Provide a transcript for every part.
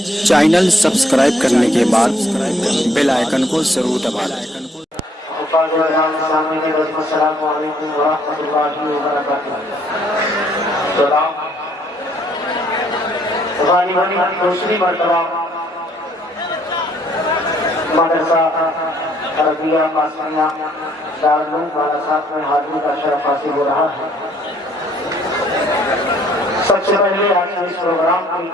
Channel subscribe کرنے کے بعد بیل آئیکن کو ضرور دبا دیں۔ السلام علیکم ورحمۃ اللہ وبرکاتہ۔ غالباً دوسری مرتبہ مدرسہ عربیہ قاسمیہ دارالعلوم باراسات میں حاضری کا شرف حاصل ہو رہا ہے۔ سب سے پہلے آج کے اس پروگرام کی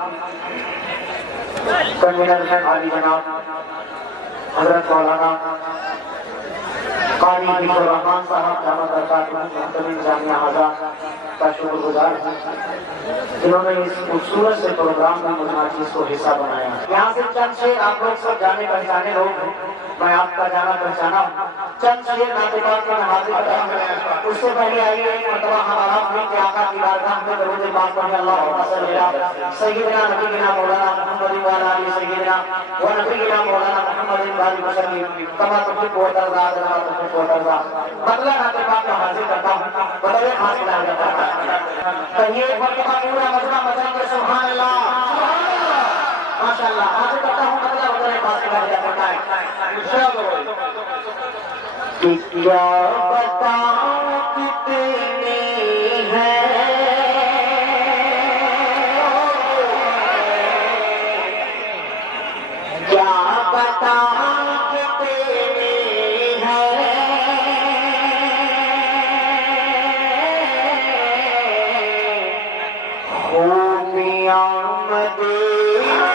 کنوینر عالی جناب حضرت مولانا قاری عبد الرحمان صاحب دامت برکاتہ محترم جامعہ ہزا کا شکر گزار ہیں، جنہوں نے اس خوبصورت سے پروگرام میں مجھے چیز کو حصہ بنایا۔ یہاں سے چند شعر آپ لوگ سب جانے پہچانے لوگ ہیں، میں آپ کا جانا پہچانا ہوں۔ چند شعر ناطقات میں حاضر کرتا ہوں۔ اس سے پہلے آئیے ایک مرتبہ ہمارا اپنے کے آقا کی بارگاہ میں درود پاک پڑھیں۔ اللہم صلی علی سیدنا نبینا مولانا محمد وعلی آلہ سیدنا و نبینا مولانا محمد وعلی وسلم کما تحب و ترضی کما تحب و ترضی۔ بدلہ ناطقات میں حاضر کرتا ہوں، بدلے حاصل آ جاتا ہے۔ کہیے ایک مرتبہ پورا مجمع بچائیں گے سبحان اللہ ماشاءاللہ۔ حاضر کرتا ہوں، بدلہ بدلے حاصل آ جاتا ہے۔ کیا بتاؤں کتنی ہے کیا بتاؤں کتنی ہے خوبیاں مدینے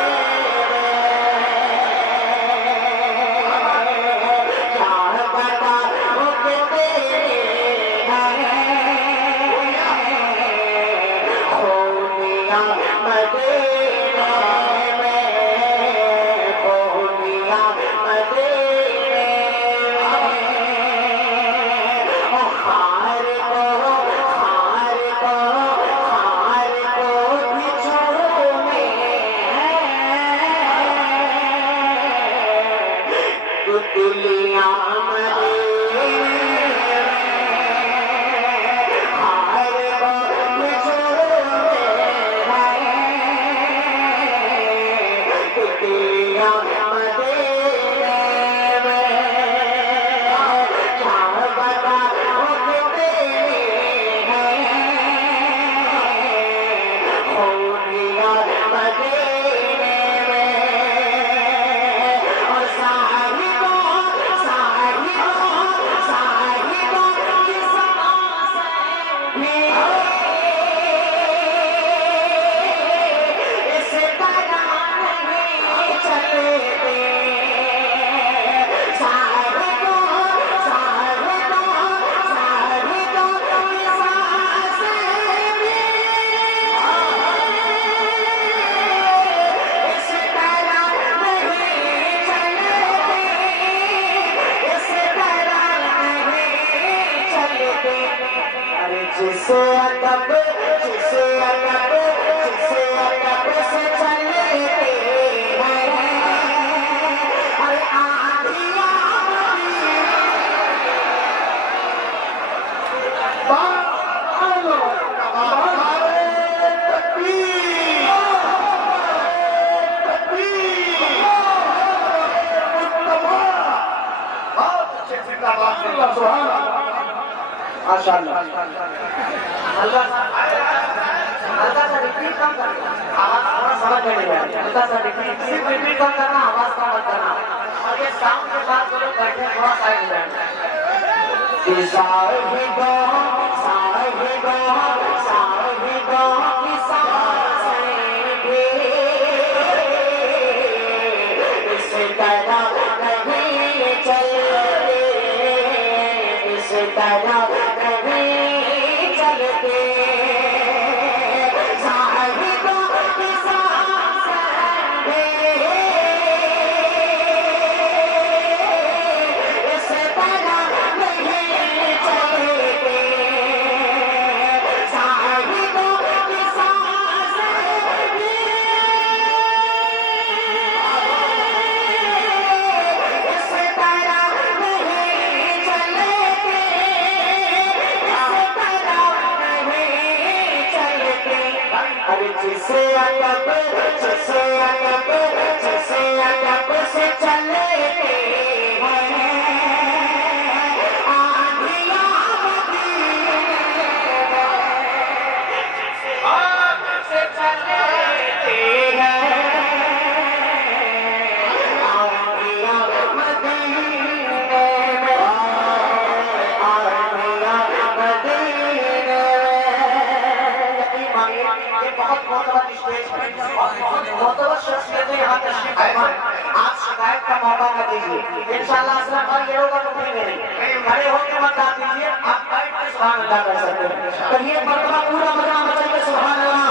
कहिए मरतबा पूरा मजा मचाइए सुभान अल्लाह।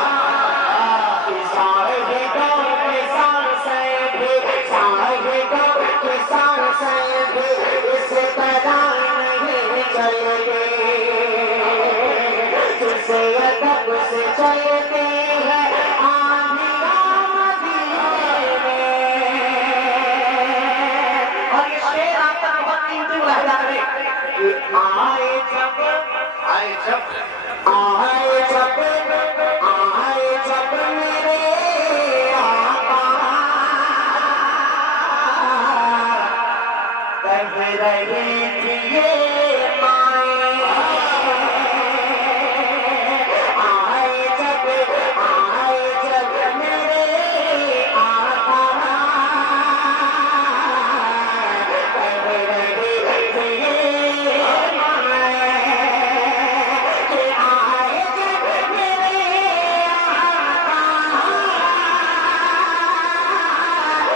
किसान है गौ किसान से साहे गौ किसान से इससे पैदा नहीं चलते, तुझसे अदब से चलते हैं आंधियाँ मदीने में। और ये शेर आपका बहुत कीमती लहजा है कि आए जब मेरे आका कह रही थी ये माए, आए जब मेरे आका कह रही थी ये माए, कि आए जब मेरे आका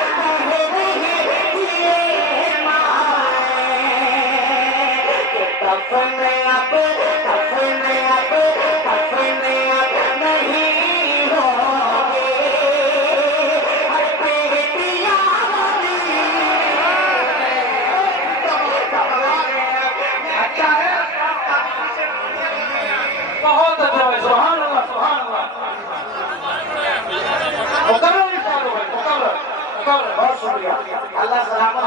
कह रही थी ये माए, कि कफन अब नहीं होगे, हर बेटियां बहुत अच्छा है, सुभान अल्लाह सुभान अल्लाह। मुकर्रर इरशाद हो भाई, मुकर्रर। बहुत शुक्रिया। अल्लाह सलामत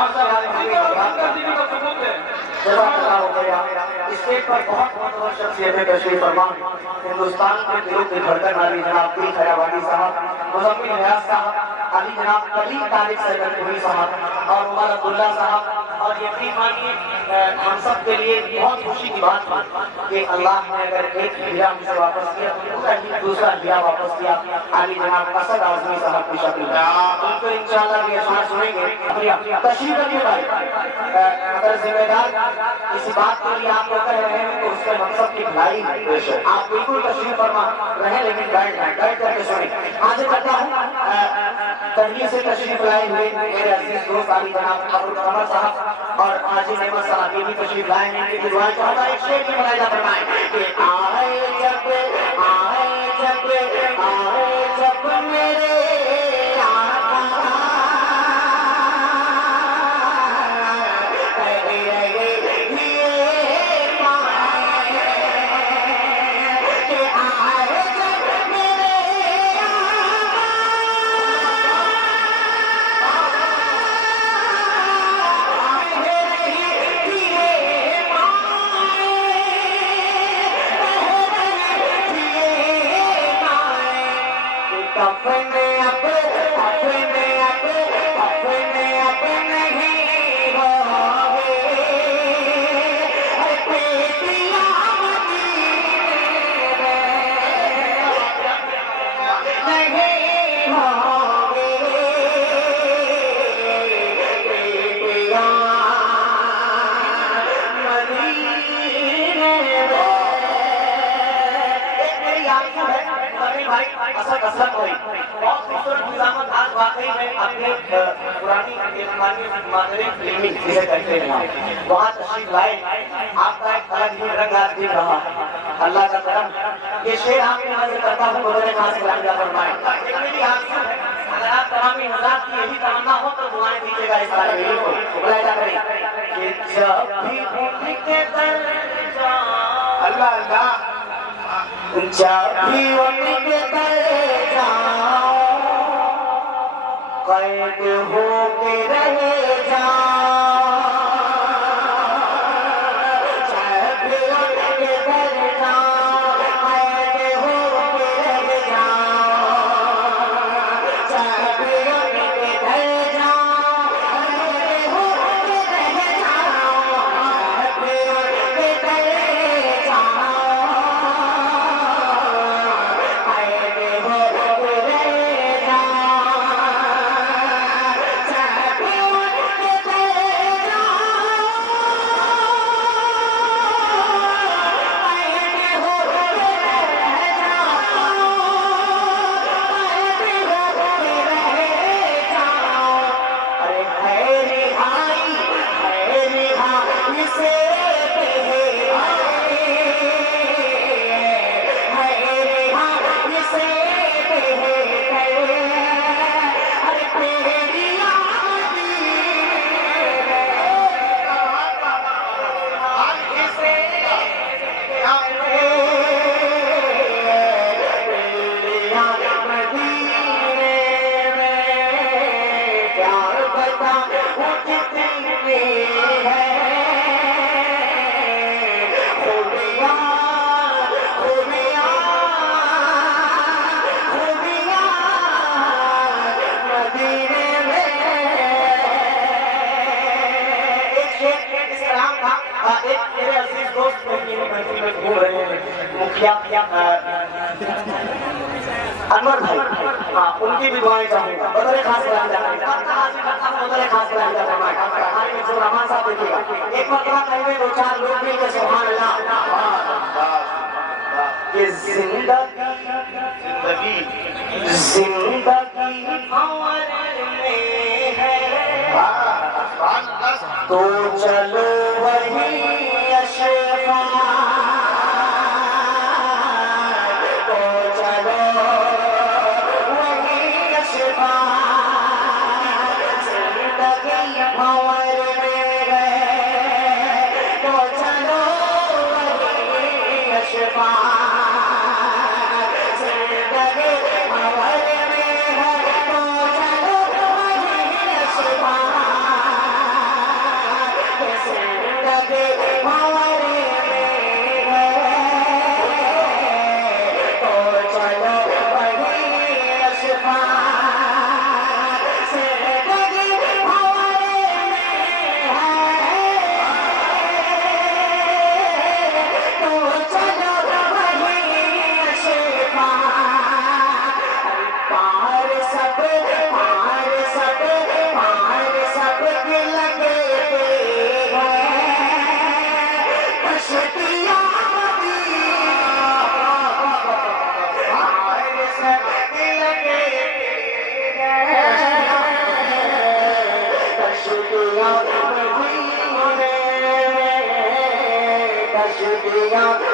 स्टेज पर बहुत शख्सियतें तशरीफ फरमा। हिंदुस्तान के दिलों की धड़कन अली जनाब पीर खैराबादी साहब, मुज़म्मिल नियाज़ साहब, अली जनाब कलीम तारिक सैयद साहब और उमर अब्दुल्ला साहब। और यकीन मानिए हम सब के लिए बहुत खुशी की बात है कि अल्लाह ने अगर एक हिजरा हमसे वापस किया तो पूरा ही दूसरा हिजरा वापस किया अली जनाब असद आज़मी साहब की शक्ल में। उनको इंशाअल्लाह ये अशआर सुनेंगे। तशरीफ रखिए भाई, अगर जिम्मेदार इसी बात के लिए आप लोग कह रहे हैं तो उसके मकसद की भलाई है। आप बिल्कुल तशरीफ फरमा रहे लेकिन बैठ करके सुने। आज करता हूँ दिल्ली से तशरीफ लाए हुए मेरे अजीज दोस्त अली जनाब अब्दुल कमर साहब और हाजी नेमत साहब ये भी तशरीफ लाए हैं। इनकी दुआएं चाहता एक शेर की मलाइजा फरमाएं कि आए जब मेरे आका कह रही थी ये माए, कि आए जब मेरे अपने अब नहीं होगे, बेटियां मदीने में नहीं होगे, बेटियां मदीने में। मेरी आंखों है भाई असर हुई बहुत खूबसूरत निजामत। आज वाकई में अपनी पुरानी फिल्मी जिसे कहते हैं वहाँ तशरीफ लाए, आपका एक अलग ही रंग आज दिख रहा है। अल्लाह का करम। ये शेर आपके नजर करता हूँ बोलने कहाँ से लाइन जाकर फरमाएं। मेरी आंखों है अगर आप तमामी हज़ार की यही तमन्ना हो तो दुआएं दीजिएगा इस सारे को बुलाया करें कि जब भी उनके दर जाऊं, अल्लाह अल्लाह, जब भी उनके दर जाऊं कैद होके रह जाऊं, जब भी उनके दर जाऊं कैद होके रह जाऊं, जब भी उनके दर जाऊं कैद होके रह जाऊं, जब भी उनके दर जाऊं कैद होके रह जाऊं। مدینے میں ایک شیخ اس کا نام تھا ایک میرے عزیز دوست بھول رہے ہیں مکھیا انور بھائی ان کی بھی دعائیں چاہوں گا بدر خاص بیان جانا ہے بدر خاص بیان جانا ہے ہمارے میں جو رحمان صاحب دیکھیے گا ایک مرتبہ کہیں میں دو چار لوگ مل کے سبحان اللہ کہ زندگی ہمارے میں ہے تو چلو وہی اشفاء تو چلو وہی اشفاء زندگی ہمارے میں ہے تو چلو وہی اشفاء شکریہ